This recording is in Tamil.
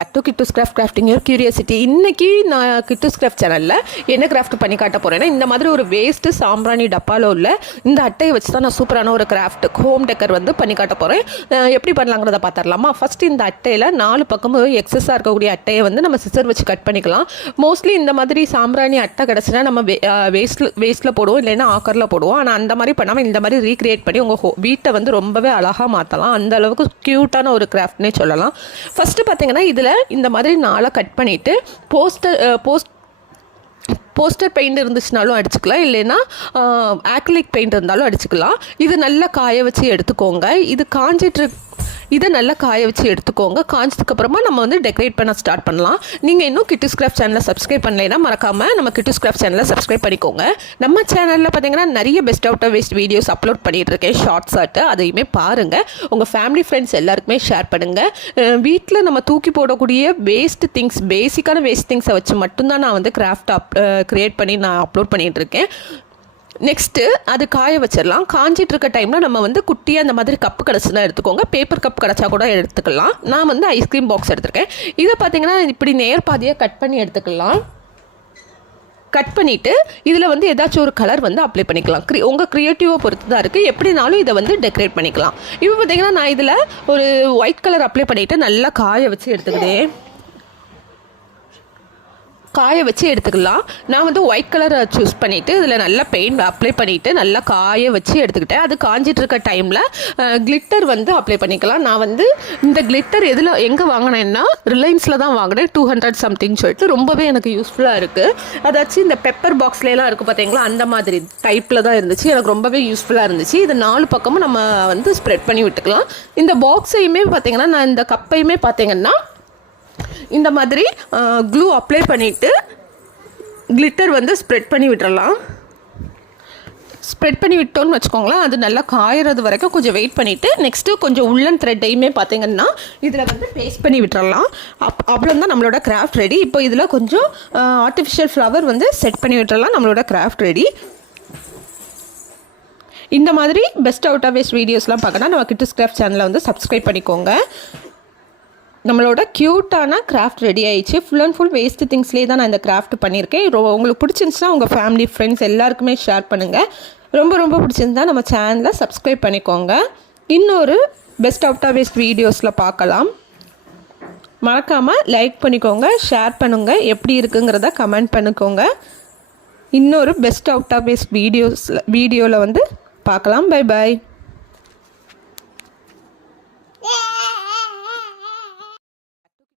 To Kittoos crafting your curiosity. இன்றைக்கி நான் கிட்டூஸ் கிராஃப்ட் சேனலில் என்ன கிராஃப்ட் பண்ணி காட்ட போகிறேன்னா, இந்த மாதிரி ஒரு வேஸ்ட்டு சாம்பிராணி டப்பாவில் உள்ள இந்த அட்டையை வச்சு தான் நான் சூப்பரான ஒரு கிராஃப்ட் ஹோம் டெக்கர் வந்து பண்ணி காட்ட போகிறேன். எப்படி பண்ணலாங்கிறத பார்த்துடலாமா? ஃபஸ்ட்டு இந்த அட்டையில் 4 பக்கமும் எக்ஸஸாக இருக்கக்கூடிய அட்டையை வந்து நம்ம சிசர் வச்சு கட் பண்ணிக்கலாம். மோஸ்ட்லி இந்த மாதிரி சாம்பிராணி அட்டை கிடச்சினா நம்ம வேஸ்ட்டில் போடுவோம், இல்லைன்னா ஆக்கரில் போடுவோம். ஆனால் அந்த மாதிரி பண்ணாமல் இந்த மாதிரி ரீக்ரியேட் பண்ணி உங்கள் வீட்டை வந்து ரொம்பவே அழகாக மாற்றலாம். அந்த அளவுக்கு க்யூட்டான ஒரு கிராஃப்ட்னே சொல்லலாம். ஃபஸ்ட்டு பார்த்தீங்கன்னா இதில் இந்த மாதிரி 4 கட் பண்ணிவிட்டு போஸ்டர் பெயிண்ட் இருந்துச்சுனாலும் அடிச்சுக்கலாம், இல்லைன்னா ஆக்ரிலிக் பெயிண்ட் இருந்தாலும் அடிச்சுக்கலாம். இது நல்லா காய வச்சு எடுத்துக்கோங்க. இதை நல்லா காய வச்சு எடுத்துக்கோங்க. காய்ச்சதுக்கப்புறமா நம்ம வந்து டெக்கரேட் பண்ண ஸ்டார்ட் பண்ணலாம். நீங்கள் இன்னும் கிட்டூஸ் கிராஃப்ட் சேனலை சப்ஸ்கிரைப் பண்ணலைன்னா மறக்காமல் நம்ம கிட்டூஸ் கிராஃப்ட் சேனலை சப்ஸ்கிரைப் பண்ணிக்கோங்க. நம்ம சேனலில் பார்த்தீங்கன்னா நிறைய best out of waste videos upload பண்ணிகிட்ருக்கேன், ஷார்ட்ஸாட்டு. அதையுமே பாருங்கள். உங்கள் ஃபேமிலி ஃப்ரெண்ட்ஸ் எல்லாருக்குமே ஷேர் பண்ணுங்கள். வீட்டில் நம்ம தூக்கி போடக்கூடிய வேஸ்ட் திங்ஸ், பேசிக்கான வேஸ்ட் திங்ஸை வச்சு மட்டும்தான் நான் வந்து கிராஃப்ட் க்ரியேட் பண்ணி நான் அப்லோட் பண்ணிகிட்ருக்கேன். நெக்ஸ்ட்டு அது காய வச்சிடலாம். காஞ்சிட்டு இருக்க டைமில் நம்ம வந்து குட்டியாக அந்த மாதிரி கப்பு கிடச்சுன்னா எடுத்துக்கோங்க. பேப்பர் கப் கிடச்சா கூட எடுத்துக்கலாம். நான் வந்து ஐஸ்கிரீம் பாக்ஸ் எடுத்துருக்கேன். இதை பார்த்தீங்கன்னா இப்படி நேர்பாதியாக கட் பண்ணி எடுத்துக்கலாம். கட் பண்ணிவிட்டு இதில் வந்து ஏதாச்சும் ஒரு கலர் வந்து அப்ளை பண்ணிக்கலாம். உங்கள் க்ரியேட்டிவாக பொறுத்து தான் இருக்குது. எப்படினாலும் இதை வந்து டெக்கரேட் பண்ணிக்கலாம். இப்போ பார்த்தீங்கன்னா நான் இதில் ஒரு ஒயிட் கலர் அப்ளை பண்ணிவிட்டு நல்லா காய வச்சு எடுத்துக்கலாம். நான் வந்து ஒயிட் கலர் சூஸ் பண்ணிவிட்டு இதில் நல்லா பெயிண்ட் அப்ளை பண்ணிவிட்டு நல்லா காய வச்சு எடுத்துக்கிட்டேன். அது காஞ்சிட்டு இருக்க டைமில் கிளிட்டர் வந்து அப்ளை பண்ணிக்கலாம். நான் வந்து இந்த கிளிட்டர் எங்கே வாங்கினேன்னா ரிலையன்ஸில் தான் வாங்கினேன். 200 சம்திங் சொல்லிட்டு ரொம்பவே எனக்கு யூஸ்ஃபுல்லாக இருக்குது. அதாச்சும் இந்த பெப்பர் பாக்ஸ்லாம் இருக்குது பார்த்தீங்களா, அந்த மாதிரி டைப்பில் தான் இருந்துச்சு. எனக்கு ரொம்பவே யூஸ்ஃபுல்லாக இருந்துச்சு. இது 4 பக்கமும் நம்ம வந்து ஸ்ப்ரெட் பண்ணி விட்டுக்கலாம். இந்த பாக்ஸையுமே பார்த்தீங்கன்னா, நான் இந்த கப்பையுமே பார்த்தீங்கன்னா இந்த மாதிரி க்ளூ அப்ளை பண்ணிவிட்டு கிளிட்டர் வந்து ஸ்ப்ரெட் பண்ணி விட்டுறலாம். ஸ்ப்ரெட் பண்ணி விட்டோன்னு வச்சுக்கோங்களேன். அது நல்லா காயறது வரைக்கும் கொஞ்சம் வெயிட் பண்ணிவிட்டு நெக்ஸ்ட்டு கொஞ்சம் உள்ளன் த்ரெட்டையுமே பார்த்தீங்கன்னா இதில் வந்து பேஸ்ட் பண்ணி விட்டுறலாம். அப்புறம் தான் நம்மளோட கிராஃப்ட் ரெடி. இப்போ இதில் கொஞ்சம் ஆர்டிஃபிஷியல் ஃப்ளவர் வந்து செட் பண்ணி விட்டுறலாம். நம்மளோட கிராஃப்ட் ரெடி. இந்த மாதிரி பெஸ்ட் அவுட் ஆஃப் வேஸ்ட் வீடியோஸ்லாம் பார்க்கணும் நம்ம கிட்டூஸ் கிராஃப்ட் சேனலை வந்து சப்ஸ்கிரைப் பண்ணிக்கோங்க. நம்மளோட க்யூட்டான கிராஃப்ட் ரெடி ஆயிடுச்சு. ஃபுல் அண்ட் ஃபுல் வேஸ்ட் திங்ஸ்லேயே தான் நான் இந்த கிராஃப்ட் பண்ணியிருக்கேன். உங்களுக்கு பிடிச்சிருந்துச்சுன்னா உங்கள் ஃபேமிலி ஃப்ரெண்ட்ஸ் எல்லாருக்குமே ஷேர் பண்ணுங்கள். ரொம்ப பிடிச்சிருந்தா நம்ம சேனலை சப்ஸ்கிரைப் பண்ணிக்கோங்க. இன்னொரு பெஸ்ட் அவுட் ஆஃப் வேஸ்ட் வீடியோஸில் பார்க்கலாம். மறக்காமல் லைக் பண்ணிக்கோங்க, ஷேர் பண்ணுங்கள், எப்படி இருக்குங்கிறத கமெண்ட் பண்ணிக்கோங்க. இன்னொரு பெஸ்ட் அவுட் ஆஃப் வேஸ்ட் வீடியோவில் வந்து பார்க்கலாம். Bye bye.